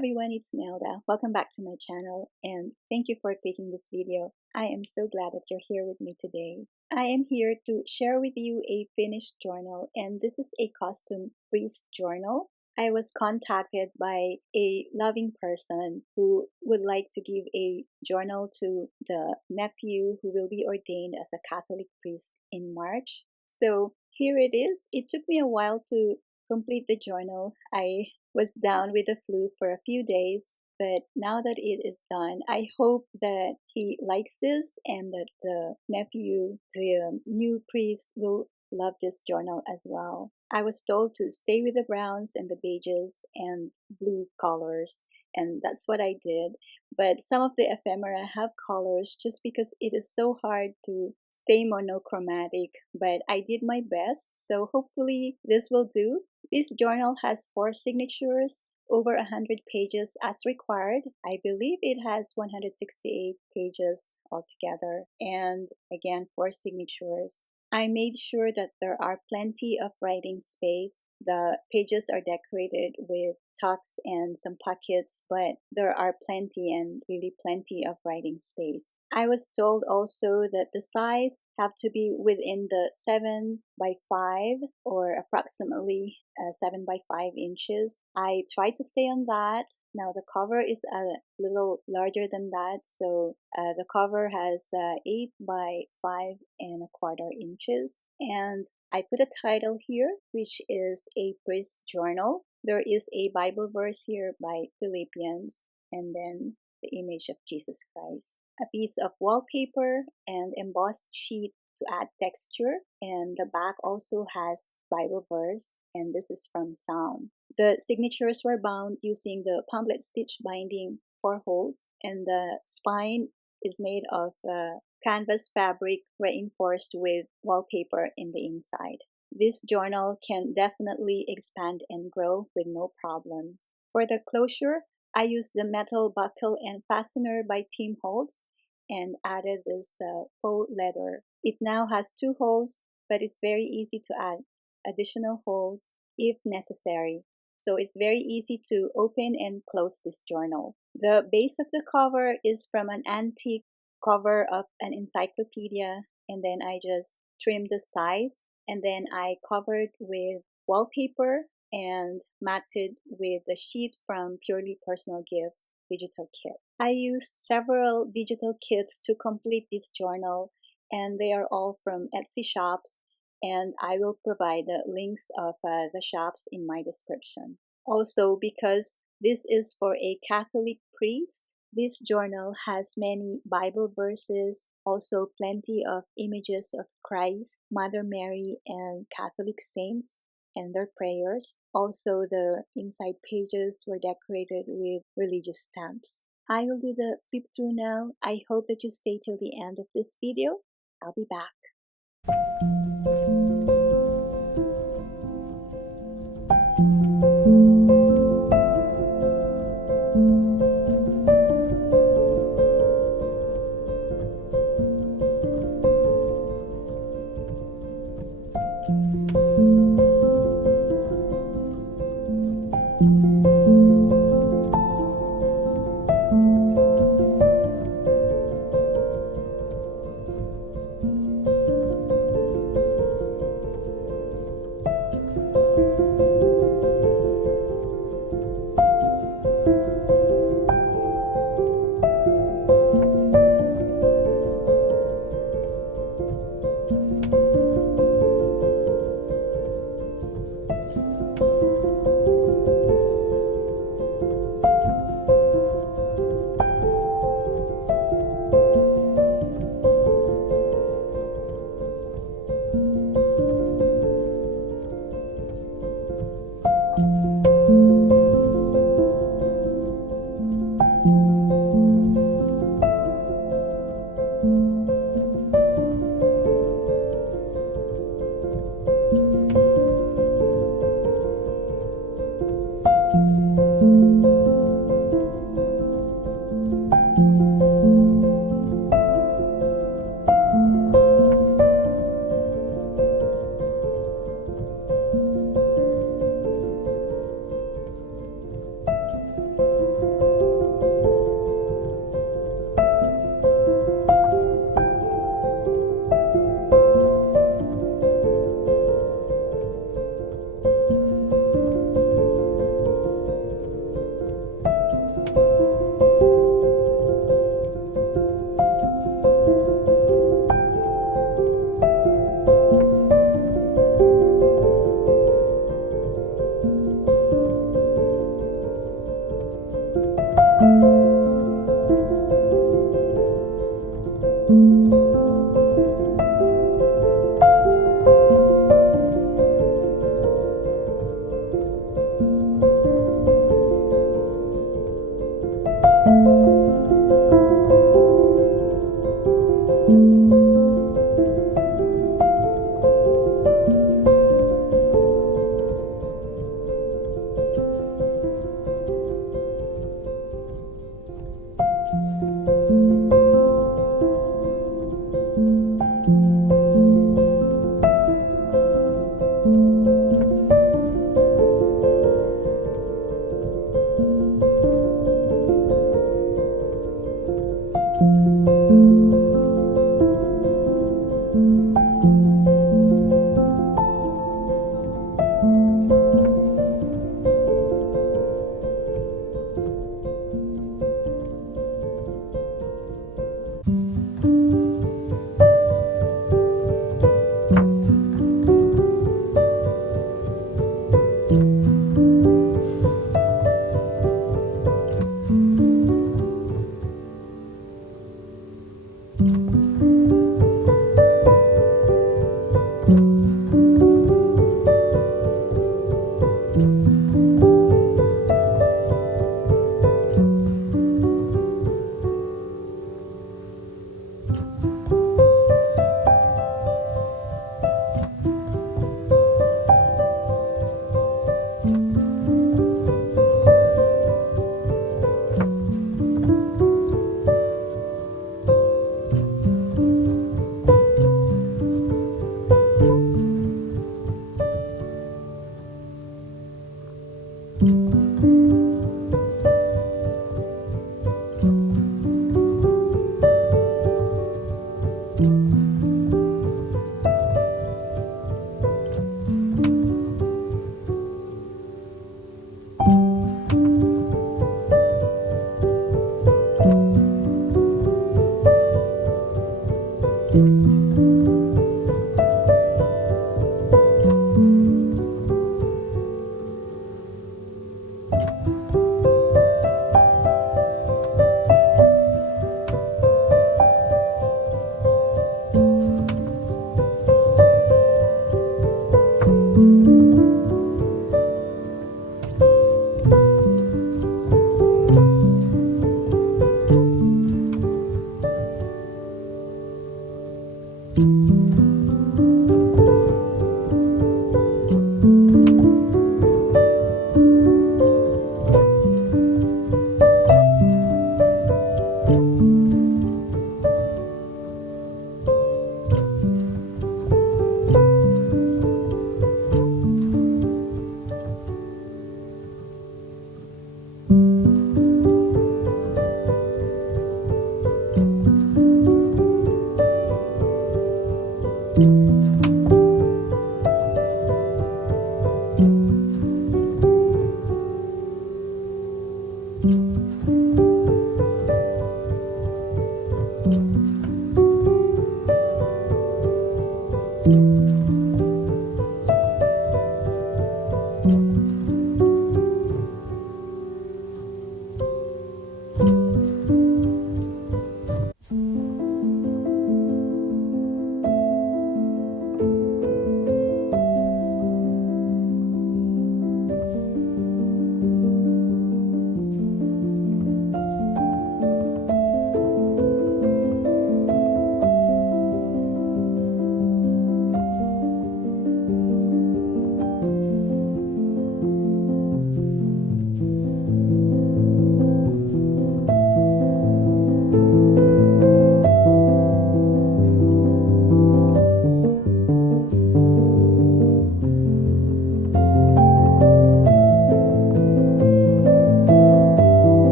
everyone, it's Nelda. Welcome back to my channel and thank you for clicking this video. I am so glad that you're here with me today. I am here to share with you a finished journal, and this is a custom priest journal. I was contacted by a loving person who would like to give a journal to the nephew who will be ordained as a Catholic priest in March. So here it is. It took me a while to complete the journal. I was down with the flu for a few days, but now that it is done, I hope that he likes this and that the nephew, the new priest, will love this journal as well. I was told to stay with the browns and the beiges and blue colors, and that's what I did. But some of the ephemera have colors just because it is so hard to stay monochromatic, but I did my best, so hopefully this will do. This journal has 4 signatures, over 100 pages as required. I believe it has 168 pages altogether, and again 4 signatures. I made sure that there are plenty of writing space. The pages are decorated with tucks and some pockets, but there are plenty and really plenty of writing space. I was told also that the size have to be within the 7 by 5 or approximately 7 by 5 inches. I tried to stay on that. Now the cover is a little larger than that, so the cover has 8 by 5¼ inches, and I put a title here, which is a priest journal. There is a Bible verse here by Philippians, and then the image of Jesus Christ. A piece of wallpaper and embossed sheet to add texture, and the back also has Bible verse, and this is from Psalm. The signatures were bound using the pamphlet stitch binding 4 holes, and the spine is made of canvas fabric reinforced with wallpaper in the inside. This journal can definitely expand and grow with no problems. For the closure, I used the metal buckle and fastener by Tim Holtz and added this faux leather. It now has 2 holes, but it's very easy to add additional holes if necessary. So it's very easy to open and close this journal. The base of the cover is from an antique cover of an encyclopedia, and then I just trimmed the size, and then I covered with wallpaper and matted with the sheet from PurelyPersonalGifts digital kit. I used several digital kits to complete this journal, and they are all from Etsy shops, and I will provide the links of the shops in my description. Also, because this is for a Catholic priest, this journal has many Bible verses, also plenty of images of Christ, Mother Mary, and Catholic saints and their prayers. Also, the inside pages were decorated with religious stamps. I will do the flip through now. I hope that you stay till the end of this video. I'll be back.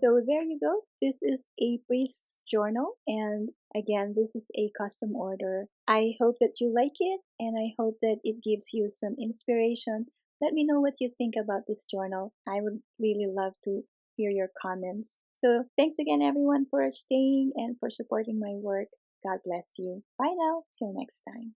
So there you go. This is a priest's journal, and again, this is a custom order. I hope that you like it, and I hope that it gives you some inspiration. Let me know what you think about this journal. I would really love to hear your comments. So thanks again, everyone, for staying and for supporting my work. God bless you. Bye now. Till next time.